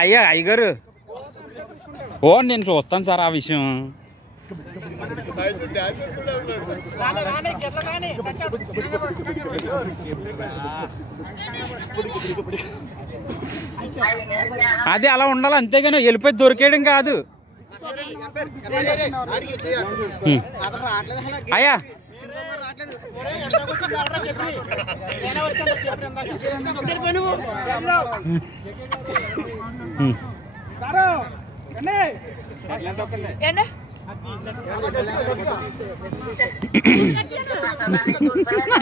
అయ్యా అయ్యగారు ఓ నేను చూస్తాను సార్ ఆ విషయం. అదే అలా ఉండాలి అంతేగాని వెళ్ళిపోయి దొరికేయడం కాదు. అయ్యా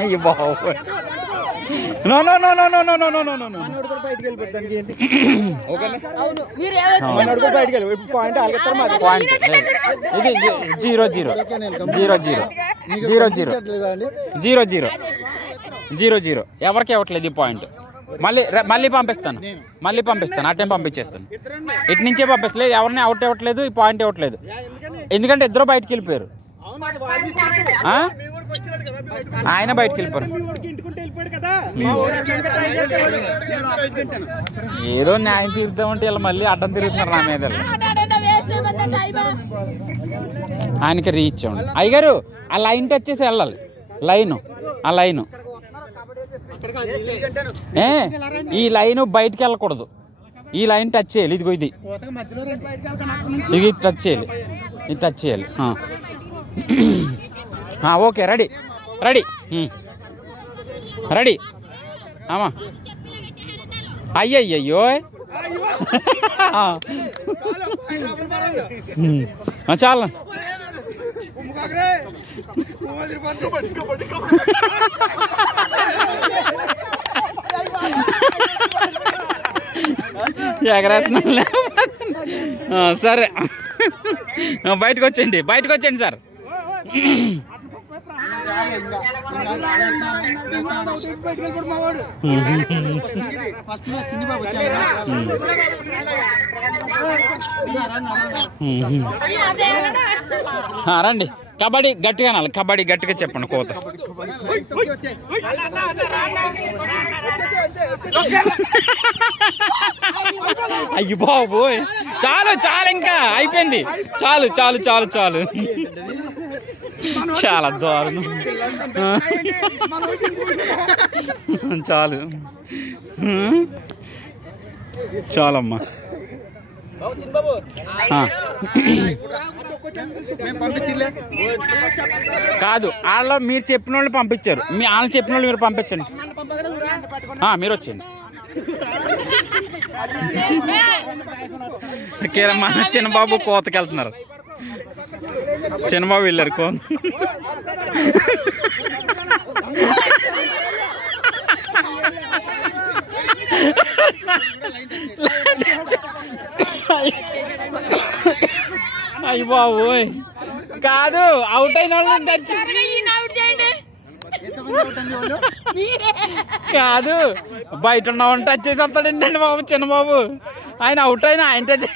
అయ్యో బాబు no no no no no no no no no no ఇది 0 0 0 0 0 0 0 0 ఎవరికి ఇవ్వట్లేదు ఈ పాయింట్. మళ్ళీ పంపిస్తాను అటెంప్ పంపించేస్తాను. ఇటు నుంచే పంపిస్తలేదు, ఎవరిని అవుట్ ఇవ్వట్లేదు, ఈ పాయింట్ ఇవ్వట్లేదు. ఎందుకంటే ఇద్దరు బయటకు వెళ్ళిపోయారు. ఆయన బయటకు వెళ్ళిపోయారు. ఏదో న్యాయం తీరుద్దామంటే ఇలా మళ్ళీ అడ్డం తిరుగుతున్నారు నా మీద. ఆయనకి రీచ్ అవ్వండి అయ్యగారు. ఆ లైన్ టచ్ చేసి వెళ్ళాలి. ఆ లైను ఈ లైన్ బయటికి వెళ్ళకూడదు. ఈ లైన్ టచ్ చేయాలి. ఇదిగో ఇది టచ్ చేయాలి. ఇది టచ్ చేయాలి. ఓకే రెడీ రెడీ రెడీ అమ్మా. అయ్యయ్యో చాలా ఎగరేస్తున్నా. సరే బయటకు వచ్చేయండి సార్. రండి. కబడ్డీ గట్టిగా అనాలి. కబడ్డీ గట్టిగా చెప్పండి. కోత అయ్యి బాబోయ్ చాలు ఇంకా అయిపోయింది. చాలు చాలా దారుణం. చాలమ్మా. కాదు వాళ్ళు మీరు చెప్పిన వాళ్ళు పంపించారు. వాళ్ళు చెప్పిన వాళ్ళు మీరు పంపించండి. మీరు వచ్చేయండి. మన చిన్నబాబు కోతకి వెళ్తున్నారు. చిన్నబాబు వెళ్ళారు కోత. అయ్య బాబోయ్ కాదు అవుట్ అయిన వాళ్ళని కాదు బయట ఉన్నవాళ్ళని టచ్ చేసి వస్తాడండి బాబు చిన్నబాబు. ఆయన అవుట్ అయినా ఆయన టచ్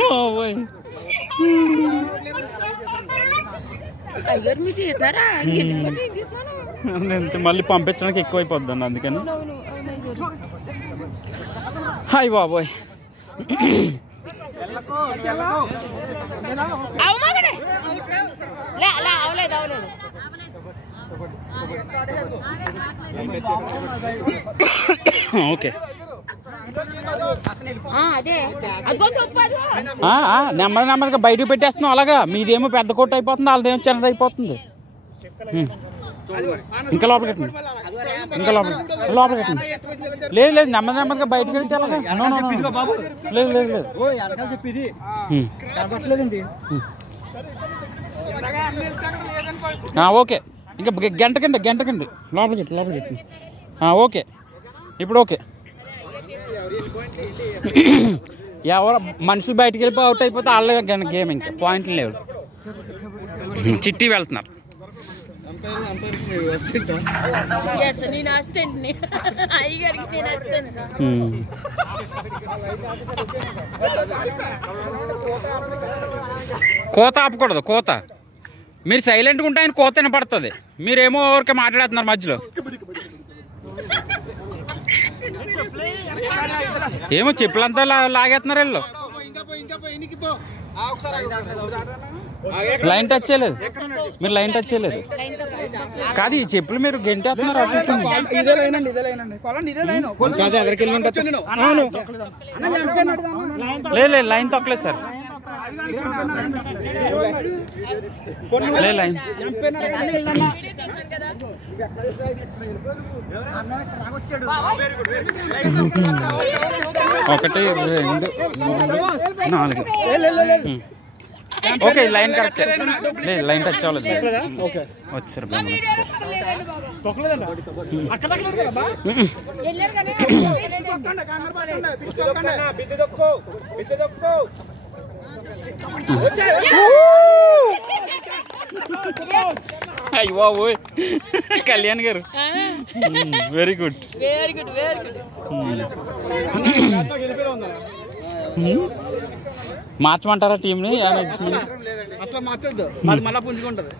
బాబోయ్. మళ్ళీ పంపించడానికి ఎక్కువైపోద్దండి అందుకని. హాయ్ బాబోయ్. ఓకే నెమ్మదిగా బయటకు పెట్టేస్తున్నాం. అలాగా మీదేమో పెద్ద కొట్టు అయిపోతుంది, వాళ్ళదేమో చిన్నది అయిపోతుంది. ఇంకా లోపలికెట్టండి. లేదు నెమ్మదిగా బయటకు వెళ్తే అలాగా. లేదు ఓకే. ఇంకా గంట కింద లోపలికి. ఓకే ఇప్పుడు ఓకే. ఎవరు మనుషులు బయటకు వెళ్ళిపోయి అవుట్ అయిపోతే వాళ్ళే గేమ్. ఇంకా పాయింట్లు లేవు. చిట్టి వెళ్తున్నారు. కోత ఆపకూడదు. కోత మీరు సైలెంట్గా ఉంటే ఆయన కోత వినపడుతుంది, మీరేమో ఎవరికి మాట్లాడుతున్నారు మధ్యలో. ఏమో చెప్పులంతా లాగేస్తున్నారు వీళ్ళు. లైన్ టచ్ చేయలేదు, మీరు లైన్ టచ్ చేయలేదు కాదు. ఈ చెప్పులు మీరు గెంటేస్తున్నారు. లేదు లైన్ తొక్కలేదు సార్, లేదు లైన్. ఒకటి 2 3 4. Okay line correct. లేదు లైన్ టచ్ అవ్వలేదు. వచ్చారు అయ్యో బాబు కళ్యాణ్ గారు, వెరీ గుడ్. మార్చమంటారా టీంని? అసలు మార్చొద్దు, మళ్ళీ పుంజుకుంటది.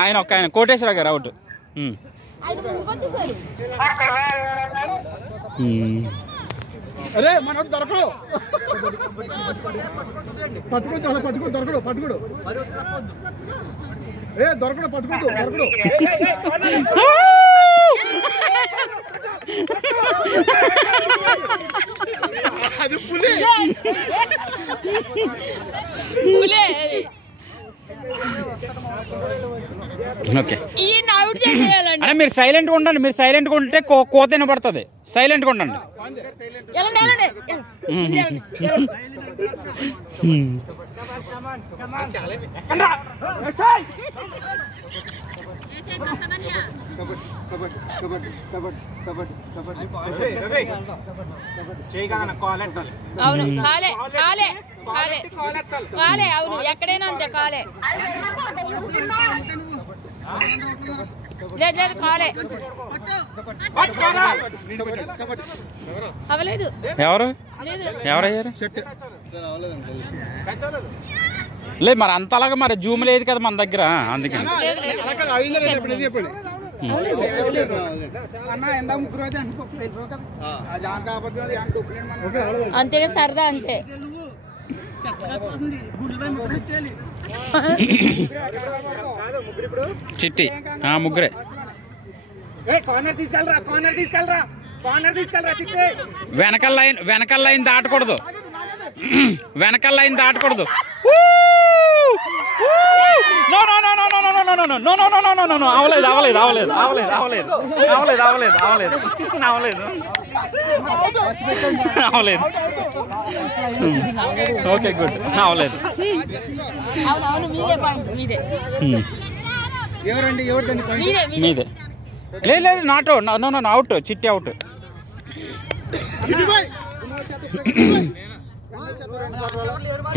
ఆయన ఒక్క ఆయన కోటేశ్వర గారు అవుట్. అరే మనోడు దొరకడు, పట్టుకో పట్టుకో దొరకడు, పట్టుకోడు. ఏ దొరకడు, పట్టుకోదు, దొరకడు. అది పులి. ఓకే అంటే మీరు సైలెంట్గా ఉండండి, మీరు సైలెంట్గా ఉంటే కోత వినపడుతుంది. సైలెంట్గా ఉండండి. అవును కాలే కాలే కాలే కాలే అవును ఎక్కడైనా అంతే కాలే. లేదు లేదు కాలే అవలేదు. ఎవరు ఎవరయ్యారు? లేదు మరి అంతలాగా మరి జూమ్ లేదు కదా మన దగ్గర, అందుకని. అంతేగా సరదా అంతే. చిట్టి ముగ్గురే. వెనకాల లైన్ దాటకూడదు, వెనకాల లైన్ దాటకూడదు. అవలేదు అవలేదు అవలేదు అవలేదు అవలేదు అవలేదు అవలేదు అవలేదు అవలేదు అవలేదు. Okay good. అవలేదు. మీదే. లేదు లేదు నాట్ అవుట్. చిట్టి అవుట్.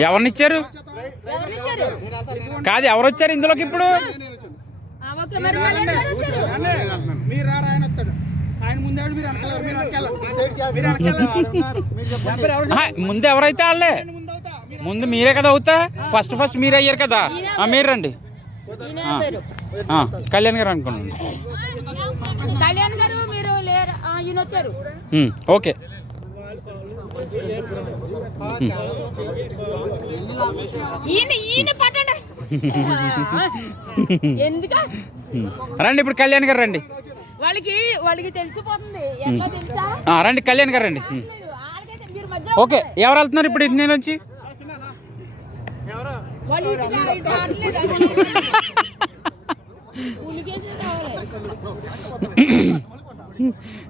ఎవరినిచ్చారు కాదు, ఎవరు వచ్చారు ఇందులోకి ఇప్పుడు? ముందు ఎవరైతే వాళ్ళే, ముందు మీరే కదా అవుతా. ఫస్ట్ మీరే అయ్యారు కదా, మీరు రండి. కళ్యాణ్ గారు అనుకోండి. కళ్యాణ్ గారు మీరు లేరు, ఈయన వచ్చారు. ఓకే. రండి ఇప్పుడు కళ్యాణ్ గారు రండి. వాళ్ళకి తెలిసిపోతుంది. రండి కళ్యాణ్ గారు రండి. ఓకే ఎవరు వెళ్తున్నారు ఇప్పుడు ఇంటి నుంచి?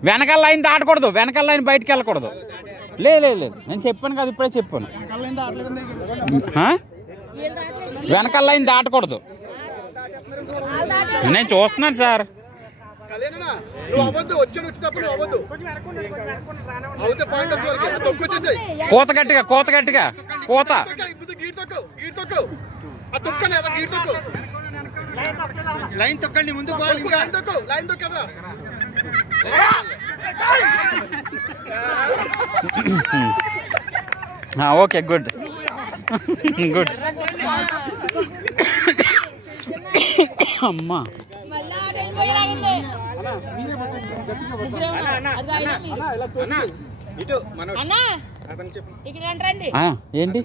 వెనకాల లైన్ దాటకూడదు, వెనకాల లైన్ బయటకు వెళ్ళకూడదు. లేదు లేదు లేదు నేను చెప్పాను కదా, ఇప్పుడే చెప్పాను. వెనకాల లైన్ దాటకూడదు. నేను చూస్తున్నాను సార్. కోత గట్టిగా, కోత గట్టిగా, కోత. లైన్ తొక్కండి ముందుకు పోవాలి లైన్ తొక్కదరా ఓకే గుడ్ గుడ్ అమ్మా ఏంటి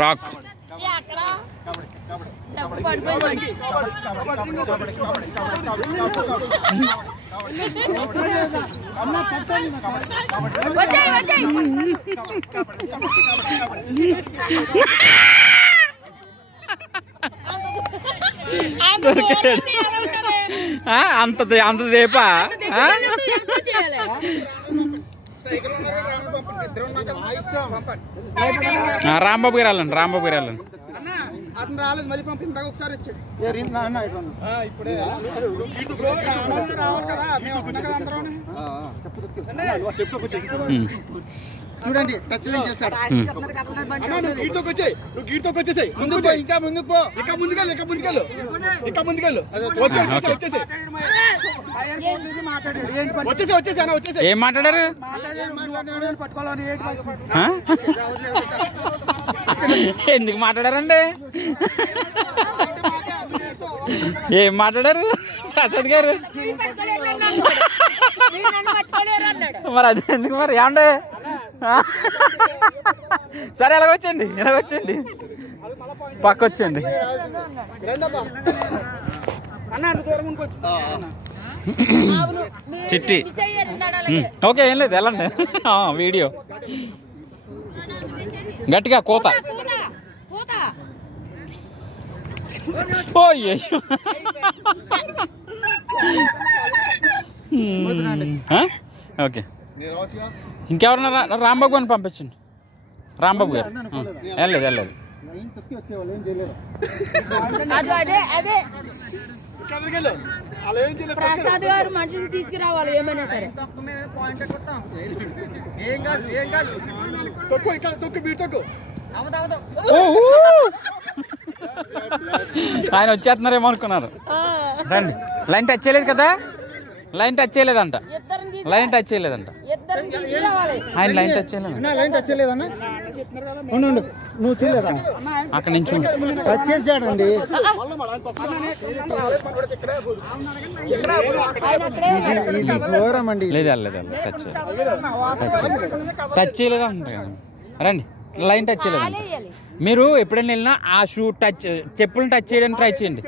రాక్ అంతసేపా రాంబాబు గారు వెళ్ళండి అతను రాలేదు మళ్ళీ పంపింది ఒకసారి వచ్చాడు రావాలి కదా మేము అందరం చూడండి టచ్ లైన్ చేశాడు వచ్చేసాయి ఇంకా ముందుకు పో ఇంకా ముందుకెళ్ళు వచ్చేసి ఏం మాట్లాడారు ఎందుకు మాట్లాడారండి ఏం మాట్లాడారు ప్రసాద్ గారు మరి అది ఎందుకు మరి ఏమండే సరే ఎలాగొచ్చండి పక్కొచ్చండి చిట్టి ఓకే ఏం లేదు వెళ్ళండి వీడియో గట్టిగా కోత ఓకే ఇంకెవరన్నా రాంబాబు గారిని పంపించండి రాంబాబు గారు వెళ్ళలేదు ప్రసాద్ గారు మనుషులు తీసుకురావాలి ఏమైనా సరే ఆయన వచ్చేస్తున్నారేమో అనుకున్నారు రండి లైన్ టచ్ చేయలేదు కదా లైన్ టచ్ చేయలేదంట ఆయన లైన్ టచ్ చేయలేదన్నా నువ్వు చూడలేదా అక్కడ నుంచి టచ్ చేసాడండి ఘోరం అండి లేదు టచ్ చేయలేదంట రండి లైన్ టచ్ చేయలేదంట మీరు ఎప్పుడైనా వెళ్ళినా ఆ షూ టచ్ చెప్పులను టచ్ చేయడానికి ట్రై చేయండి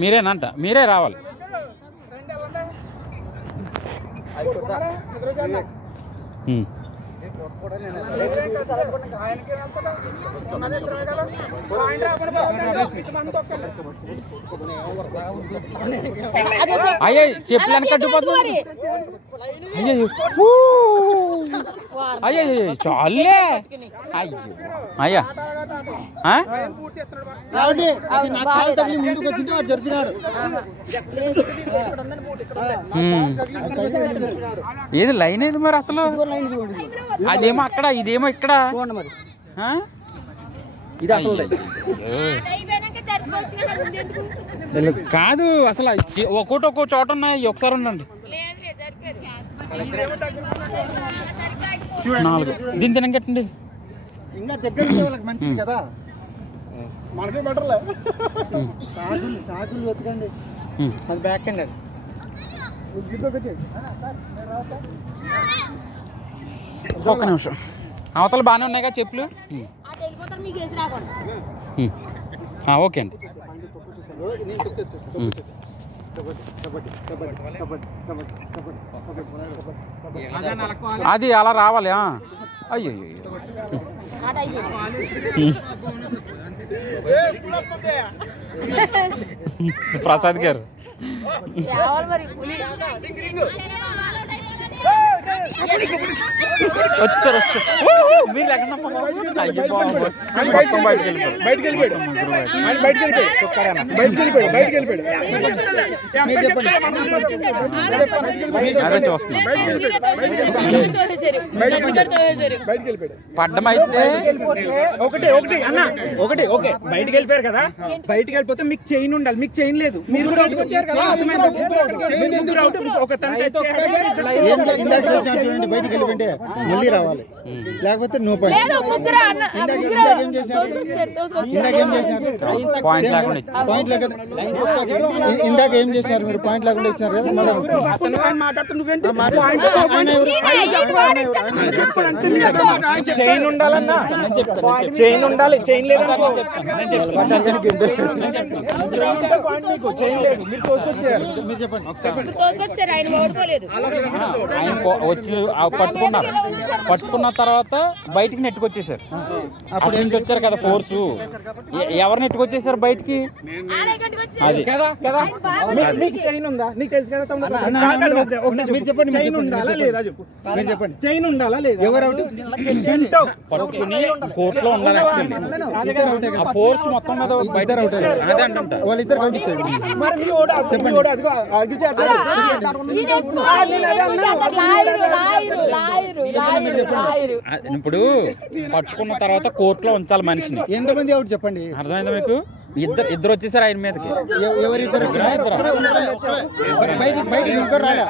మీరేనంట మీరే రావాలి అయ్యా చెప్పులని కట్టుపోతుంది అయ్యో చాలే అయ్యో అయ్యా ఏది లైన్ ఏది మరి అసలు అదేమో అక్కడ ఇదేమో ఇక్కడ ఇది అసలు కాదు అసలు ఒక్కో చోట ఉన్నాయి ఒకసారి ఉండండి 4 దీని తినం కట్టండి ఇంకా దగ్గర వాళ్ళకి మంచిది కదా మనకే బెటర్లే సాగులు వెతకండి అది బ్యాక్ అండి ఒక్క నిమిషం అవతల బాగానే ఉన్నాయిగా చెప్పులు ఓకే అండి అది అలా రావాలి అయ్యో ప్రసాద్ గారు వచ్చారు మీరు ఎక్కడమ్మా అయ్యో బాబు మొత్తం బయటకు అదే చూస్తున్నాం పడ్డం అయితే ఒకటి అన్న ఒకటి ఓకే బయటకు వెళ్ళిపోయారు కదా బయటకు వెళ్ళిపోతే మీకు చైన్ ఉండాలి మీకు చైన్ లేదు మీరు కూడా వచ్చారు కదా చూడండి బయటకు వెళ్ళిపోయింటే మళ్ళీ రావాలి లేకపోతే నో పాయింట్ పాయింట్ లేకుండా ఇందాక ఏం చేసినారు మీరు పాయింట్ లేకుండా ఇచ్చినారు కదా చైన్ ఉండాలన్నా చైన్ ఉండాలి చైన్ లేదు మీరు చెప్పండి ఆయన వచ్చి పట్టుకున్నారు పట్టుకున్న తర్వాత బయటికి నెట్టుకొచ్చేసారు అప్పుడు నుంచి వచ్చారు కదా ఫోర్సు ఎవరు నెట్టుకొచ్చేసారు బయటికి అది కదా కదా మీకు చైన్ ఉందా నీకు తెలుసు కదా మీరు చెప్పండి చైన్ ఉండాలా లేదా చెప్పు మీరు చెప్పండి చైన్ ఉండాలా లేదా ఎవరు పట్టుకుని కోర్టులో ఉండాలి యాక్చువల్లీ ఆ ఫోర్స్ మొత్తం మీద బయట అదే అంటుంటా వాళ్ళిద్దరు అవుట్ ఇచ్చారు మరి మీ ఓడ చెప్పండి అదిగో అర్గు చేద్దాం ఇప్పుడు పట్టుకున్న తర్వాత కోర్టులో ఉంచాలి మనిషిని ఎంతమంది అవుట్ చెప్పండి అర్థమైందా మీకు ఇద్దరు వచ్చేసారు ఆయన మీదకి ఎవరిద్దరు బయటికి ముగ్గురు రాలే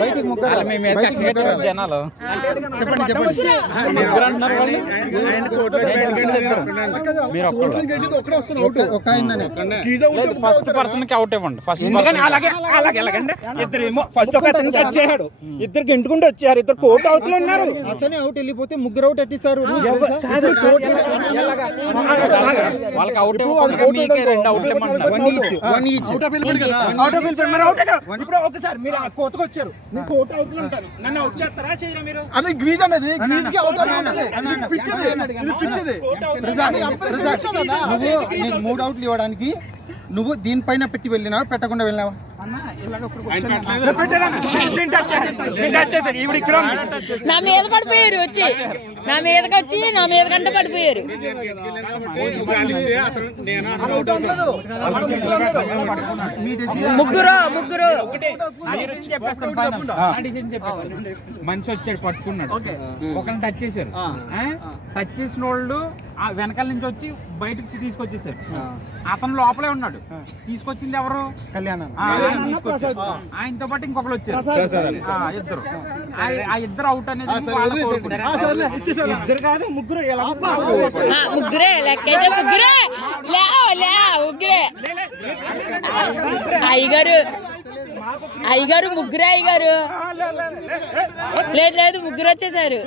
బయటికి ముగ్గురు మీ మీదకి అక్కడ జనాలు చెప్పండి చెప్పండి ముగ్గురు అంటున్నారు వాళ్ళు మీరు ఒక్క అయిందని ఫస్ట్ పర్సన్ కి అవుట్ ఇవ్వండి ఫస్ట్ అలాగే ఇద్దరేమో ఫస్ట్ ఒక అతను టచ్ చేశాడు ఇద్దరు గెంటుకుంటూ వచ్చారు ఇద్దరు కోర్టు అవుతులు ఉన్నారు అతనే అవుట్ వెళ్ళిపోతే ముగ్గురు అవుట్ ఎట్టిస్తారు వాళ్ళకి అవుట్ మీకే రెండు అవుట్లు ఇవ్వమంటున్నారు ఇప్పుడు ఒకసారి మీరు ఆ కోర్టుకు వచ్చారు మీ కోర్టు అవుతులు ఉంటారు నన్ను అవుట్ చేస్తారా చేయరా మీరు అది గ్రీజ్ అనేది గ్రీజ్ కి అవుట్ నీకు 3 అవుట్లు ఇవ్వడానికి నువ్వు దీనిపైన పెట్టి వెళ్ళినావా పెట్టకుండా వెళ్ళినావా నా మీద పడిపోయారు వచ్చి నా మీదకి వచ్చి నా మీద కంటే పడిపోయారు ముగ్గురు మనిషి వచ్చాడు పట్టుకున్నాడు ఒకరిని టచ్ చేశారు టచ్ చేసిన వాళ్ళు వెనకాల నుంచి వచ్చి బయటకు తీసుకొచ్చేసారు అతను లోపలే ఉన్నాడు తీసుకొచ్చింది ఎవరు కళ్యాణం తీసుకొచ్చారు ఆయనతో పాటు ఇంకొకరు వచ్చారు ఇద్దరు ఆ ఇద్దరు అవుట్ అనేది ఇద్దరు కాదు ముగ్గురు ముగ్గురే లెక్కైతే ముగ్గురే ముగ్గురే అయ్యగారు ముగ్గురే అయ్యగారు లేదు ముగ్గురు వచ్చేసారు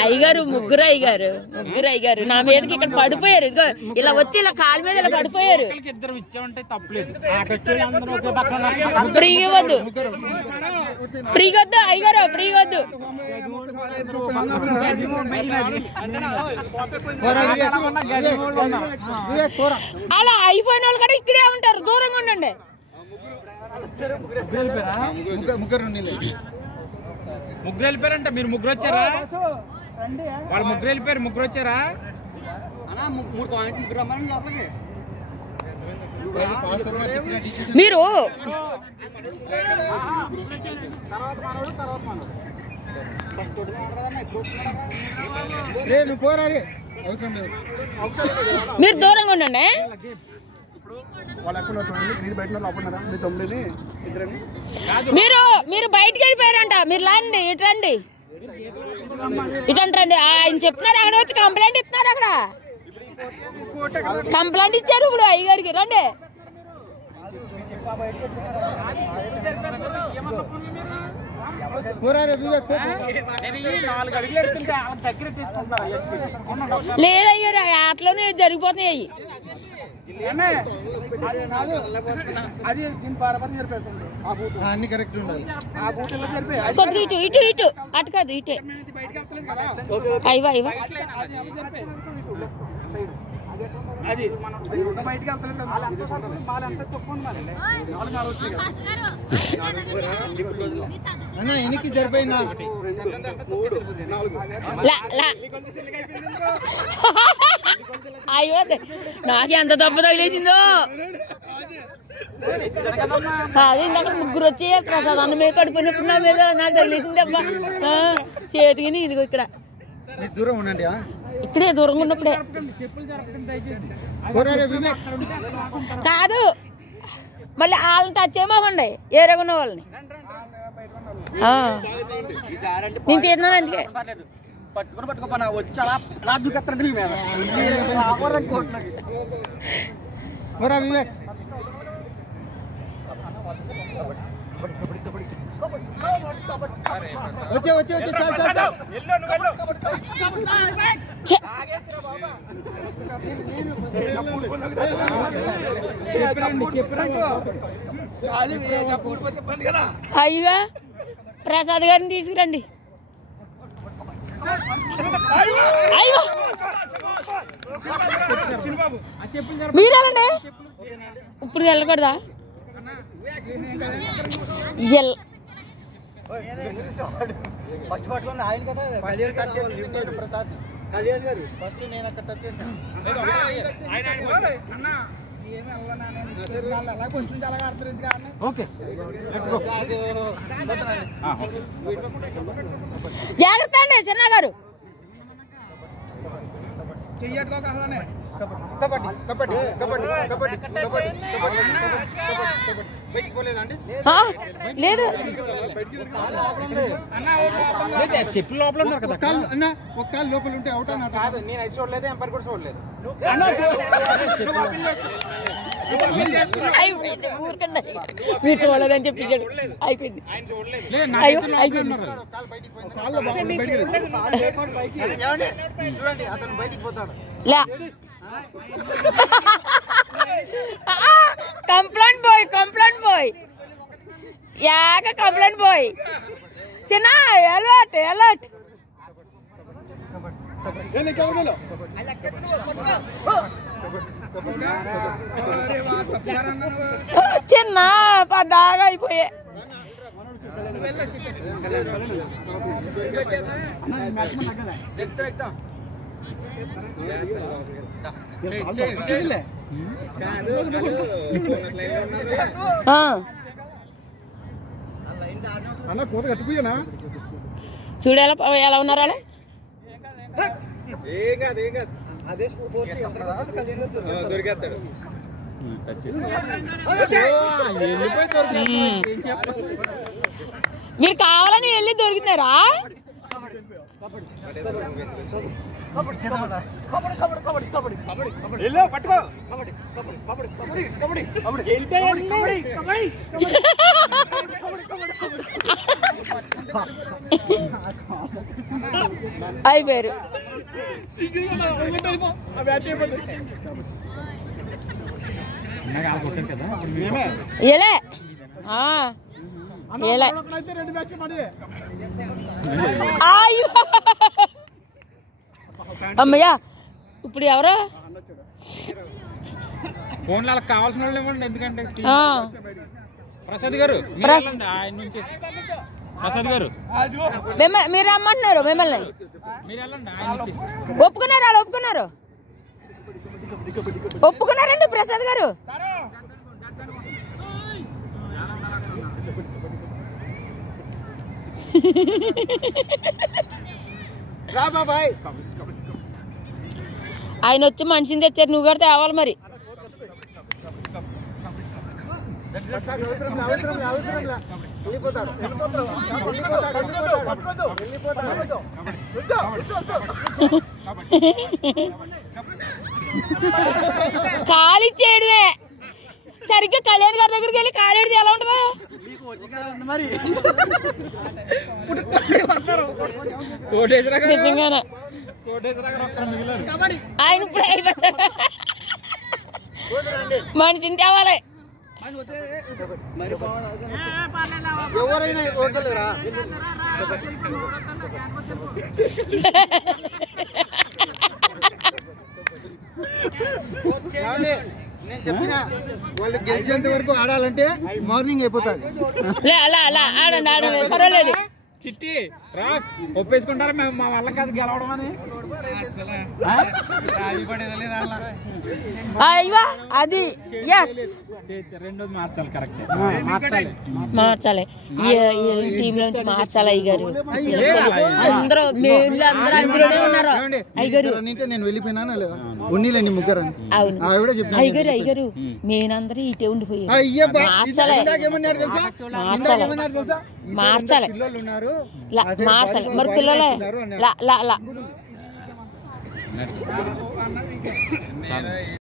అయ్యగారు ముగ్గురు అయ్యగారు నా మీదకి ఇక్కడ పడిపోయారు ఇదిగో ఇలా వచ్చి ఇలా కాలు మీద ఇలా పడిపోయారు ఇద్దరు ఇచ్చామంటే తప్పలేదు ఫ్రీగా వద్దు అయ్యగారు ఫ్రీగా వద్దు అలా అయిపోయిన వాళ్ళు కూడా ఇక్కడే ఉంటారు దూరంగా ఉండండి ముగ్గురు వెళ్ళిపోయారంట మీరు ముగ్గురు వచ్చారా వాళ్ళు ముగ్గురు వచ్చారా మీరు మీరు దూరంగా ఉండండి మీరు బయటకు వెళ్ళిపోయారంట మీరు లాండి ఇటు రండి ఆయన చెప్తున్నారు అక్కడ వచ్చి కంప్లైంట్ ఇస్తున్నారు అక్కడ కంప్లైంట్ ఇచ్చారు ఇప్పుడు అయ్యగారికి రండి లేదయ్యారు ఆటలోనే జరిగిపోతున్నాయి అన్ని కరెక్ట్ ఉండాలి కొద్దిగా ఇటు అటు కాదు ఇటే అయ్యవా అది బయటికి వెళ్తలేదు అన్న ఎనికి జరిపోయినా అయ్యో నాకు ఎంత దెబ్బ తగిలేసిందో. అది ఇందాక ముగ్గురు వచ్చి ప్రసాద్ అన్న మీద కడుపునప్పుడు నా మీద నాకు తగిలేసింది అబ్బా చేతికి. ఇదిగో ఇక్కడ దూరం ఉండండి. ఇక్కడే దూరంగా ఉన్నప్పుడే కాదు, మళ్ళీ వాళ్ళని టచ్ చేయమండి ఏరేగా ఉన్న వాళ్ళని. నేను తీస్తున్నాను అందుకే. పట్టుకోపోనా వచ్చి అలా నా దుఃఖత్రం మీద వివేక్ వచ్చే వచ్చే వచ్చే చాలు చాలు చాలు. అయ్యగా ప్రసాద్ గారిని తీసుకురండి. మీరేనండి ఇప్పుడు వెళ్ళకూడదా? ఫస్ట్ పట్టుకుని ఆయన కదా కళ్యాణ్ కట్ చేసింది నేను ప్రసాద్ కళ్యాణ్ గారు ఫస్ట్ నేను అక్కడ టచ్ చేశాను. జాగ్రత్త అండి చిన్న గారు. కబడ్డీ కబడ్డీ కబడ్డీ కబడ్డీ కబడ్డీ బయటికి పోలేదండి? లేదు చెప్పి లోపల ఉన్నారు కదా అన్న ఒక కాలు లోపల ఉంటే అవుట్ అన్న కాదు. నేను ఐదు చూడలేదు, ఎంపైర్ కూడా చూడలేదు. ఊరికండి మీరు చూడలేదని చెప్పించాడు. అయిపోయింది. చూడండి అతను బయటికి పోతాడు. కంప్లైంట్ బాయ్ కంప్లైంట్ బాయ్ యాక కంప్లైంట్ బాయ్ చిన్న అలర్ట్ అలర్ట్. చిన్న పదాగా అయిపోయా. అన్న కోత కట్టిపోయానా? చూడు ఎలా ఉన్నారా? మీరు కావాలని వెళ్ళి దొరుకుతారా? అయిపోయారు. ఏలే అమ్మయ్యా ఇప్పుడు ఎవరు ఫోన్ వాళ్ళకి కావాల్సిన వాళ్ళు ఇవ్వండి. ఎందుకంటే ప్రసాద్ గారు ఆయన నుంచి ప్రసాద్ గారు మీరు రమ్మంటున్నారు. మిమ్మల్ని మీరు వెళ్ళండి. ఆయన నుంచి ఒప్పుకున్నారు. వాళ్ళు ఒప్పుకున్నారు. ఒప్పుకున్నారండి ప్రసాద్ గారు. ఆయన వచ్చి మనిషిని తెచ్చారు. నువ్వు కూడా తేవాలి మరి. కాలిచ్చేయడమే. సరిగ్గా కళ్యాణ్ గారి దగ్గరికి వెళ్ళి కాలేడిది ఎలా ఉంటుందో నిజంగానే. ఆయన ఇప్పుడు అయిపోతారు. మనిషిని తేవాలి. ఎవరైనా ఓడలేరా? నేను చెప్పిన వాళ్ళు గెలిచేంత వరకు ఆడాలంటే మార్నింగ్ అయిపోతుంది. అలా అలా ఆడండి ఆడండి పర్వాలేదు. చిట్టి రా ఒప్పేసుకుంటారా మేము మా వల్ల కాదు గెలవడం అని. అయ్యా అది ఎస్ రెండోది మార్చాలి. కరెక్ట్ మార్చాలి. ఈ టీం నుంచి మార్చాలి అయ్యగారు. అందరూ అందరూ అందులోనే ఉన్నారు అయ్యగారు. నేను వెళ్ళిపోయినా లేదా ఉన్నీలండి ముగ్గురు అవును అయ్యగారు అయ్యగారు మేనందరూ ఇటే ఉండిపోయారు. మార్చాలి మార్చాలి మార్చాలి మరి పిల్లలే లా లా లా